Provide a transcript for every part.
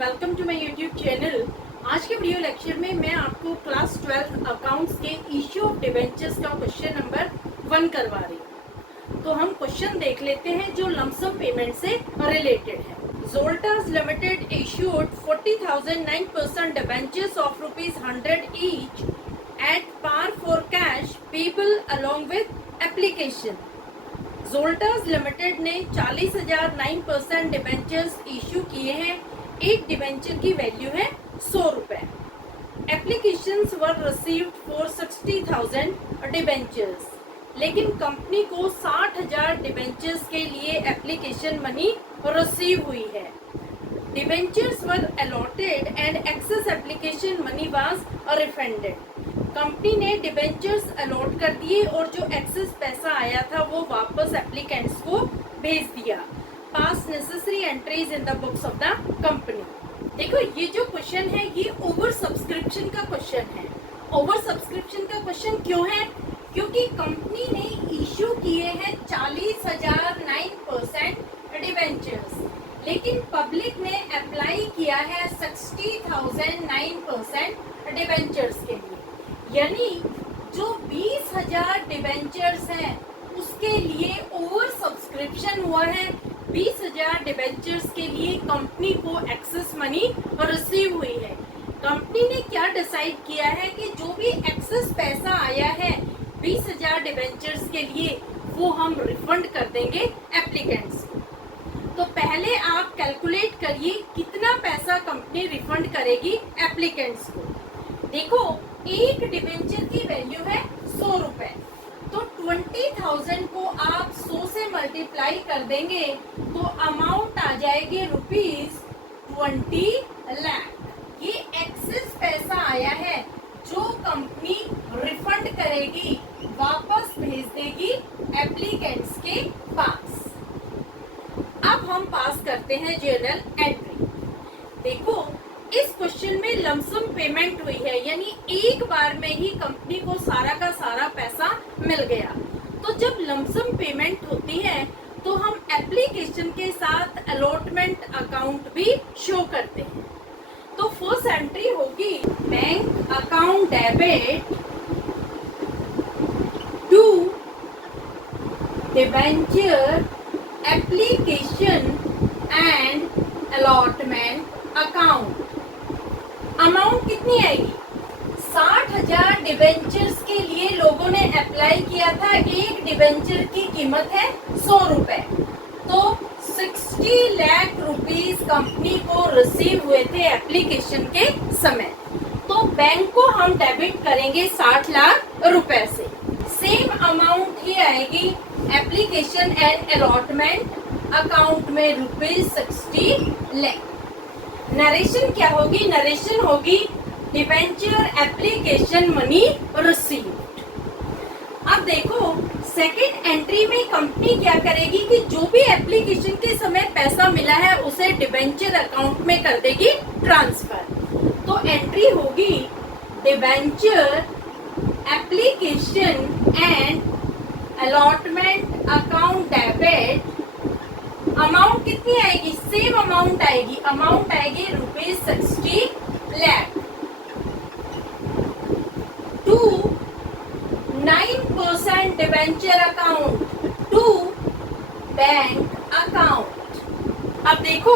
Welcome to my YouTube channel. आज के video lecture में मैं आपको क्लास 12 अकाउंट्स के इश्यू ऑफ डिबेंचर्स का क्वेश्चन नंबर 1 करवा रही हूँ। तो हम क्वेश्चन देख लेते हैं जो लमसम पेमेंट से रिलेटेड है। Zoltas Limited issued 40,000 9% debentures of ₹100 each at par for cash payable along with application। Zoltas Limited ने 40,000 9% डिबेंचर्स इशू किए हैं। एक डिबेंचर की वैल्यू है 100 रुपए। Applications were received for 60,000 debentures, लेकिन कंपनी को 60,000 डिबेंचर्स के लिए एप्लीकेशन मनी रिसीव हुई है। Debentures were allotted and excess application money was refunded. Company ने डिबेंचर्स अलॉट कर दिए और जो एक्सेस पैसा आया था वो वापस एप्लीकेंट्स को भेज दिया। पास necessary entries in the books of the company. देखो ये जो क्वेश्चन है ये ओवर सब्सक्रिप्शन का क्वेश्चन है। ओवर सब्सक्रिप्शन का क्वेश्चन क्यों है? क्योंकि कंपनी ने इश्यू किए हैं 40,000 9% डिबेंचर्स, लेकिन पब्लिक ने अप्लाई किया है 60,000 9% डिबेंचर्स के लिए। यानी जो 20,000 डिबेंचर्स हैं उसके लिए ओवर सब्सक्रिप्शन हुआ है। 20,000 डिबेंचर्स के लिए कंपनी को एक्सेस मनी रिसीव हुई है। कंपनी ने क्या डिसाइड किया है कि जो भी एक्सेस पैसा आया है 20,000 डिबेंचर्स के लिए वो हम रिफंड कर देंगे एप्लीकेंट्स को। तो पहले आप कैलकुलेट करिए कितना पैसा कंपनी रिफंड करेगी एप्लीकेंट्स को। देखो एक डिबेंचर की वैल्यू है 100 रुपए, तो 20,000 को आप 100 से मल्टीप्लाई कर देंगे तो अमाउंट आ जाएगी ₹20 लाख। ये एक्सेस पैसा आया है जो कंपनी रिफंड करेगी, वापस भेज देगी एप्लीकेंट्स के पास। अब हम पास करते हैं जर्नल एंट्री। देखो इस क्वेश्चन में लमसम पेमेंट हुई है, यानी एक बार में ही कंपनी को सारा का सारा पैसा मिल गया। तो जब लमसम पेमेंट होती है तो हम एप्लीकेशन के साथ अलॉटमेंट अकाउंट भी शो करते हैं। तो फर्स्ट एंट्री होगी bank account debit to debenture application and allotment account. Amount कितनी आएगी? 60,000 डिबेंचर्स के लिए लोगों ने अप्लाई किया था। एक डिबेंचर की कीमत है 100 रुपए, तो 60 लाख रुपीस कंपनी को रिसीव हुए थे एप्लीकेशन के समय। तो बैंक को हम डेबिट करेंगे 60 लाख रुपए से। सेम अमाउंट ही आएगी एप्लीकेशन एंड अलॉटमेंट अकाउंट में ₹60 लाख। नरेशन क्या होगी? नरेशन होगी डिबेंचर एप्लीकेशन मनी रिसीव्ड। अब देखो सेकंड एंट्री में कंपनी क्या करेगी कि जो भी एप्लीकेशन के समय पैसा मिला है उसे डिबेंचर अकाउंट में कर देगी ट्रांसफर। तो एंट्री होगी debenture application and allotment account debit. Amount कितनी आएगी? सेम अमाउंट आएगी। अमाउंट आएगी ₹60 lakh to 9% debenture account to bank account. अब देखो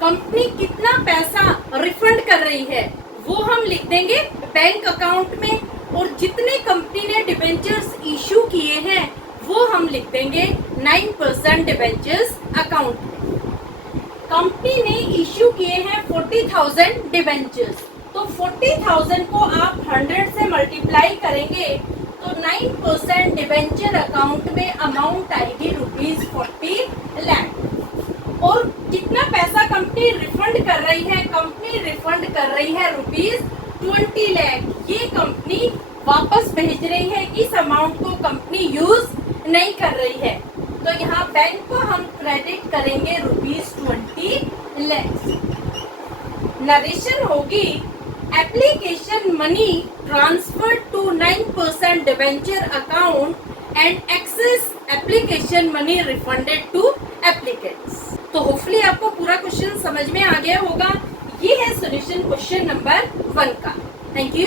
कंपनी कितना पैसा रिफंड कर रही है वो हम लिख देंगे बैंक अकाउंट में, और जितने कंपनी ने डिबेंचर्स इशू किए हैं वो हम लिख देंगे 9% डिबेंचर्स अकाउंट में। कंपनी ने इश्यू किए हैं 40,000 डिबेंचर्स, तो 40,000 को आप 100 से मल्टीप्लाई करेंगे तो 9% डिबेंचर अकाउंट में अमाउंट आएगी ₹40 लाख। और कितना पैसा कंपनी रिफंड कर रही है? कंपनी रिफंड कर रही है ₹20 लाख। ये कंपनी वापस भेज रही है। इस अमाउंट को कंपनी यूज नहीं कर रही है, तो यहाँ बैंक को हम क्रेडिट करेंगे ₹20 लाख। नरेशन होगी application money transfer to 9% debenture account and excess application money refunded to applicants. तो होपफुली आपको पूरा क्वेश्चन समझ में आ गया होगा। ये क्वेश्चन नंबर 1 का। Thank you.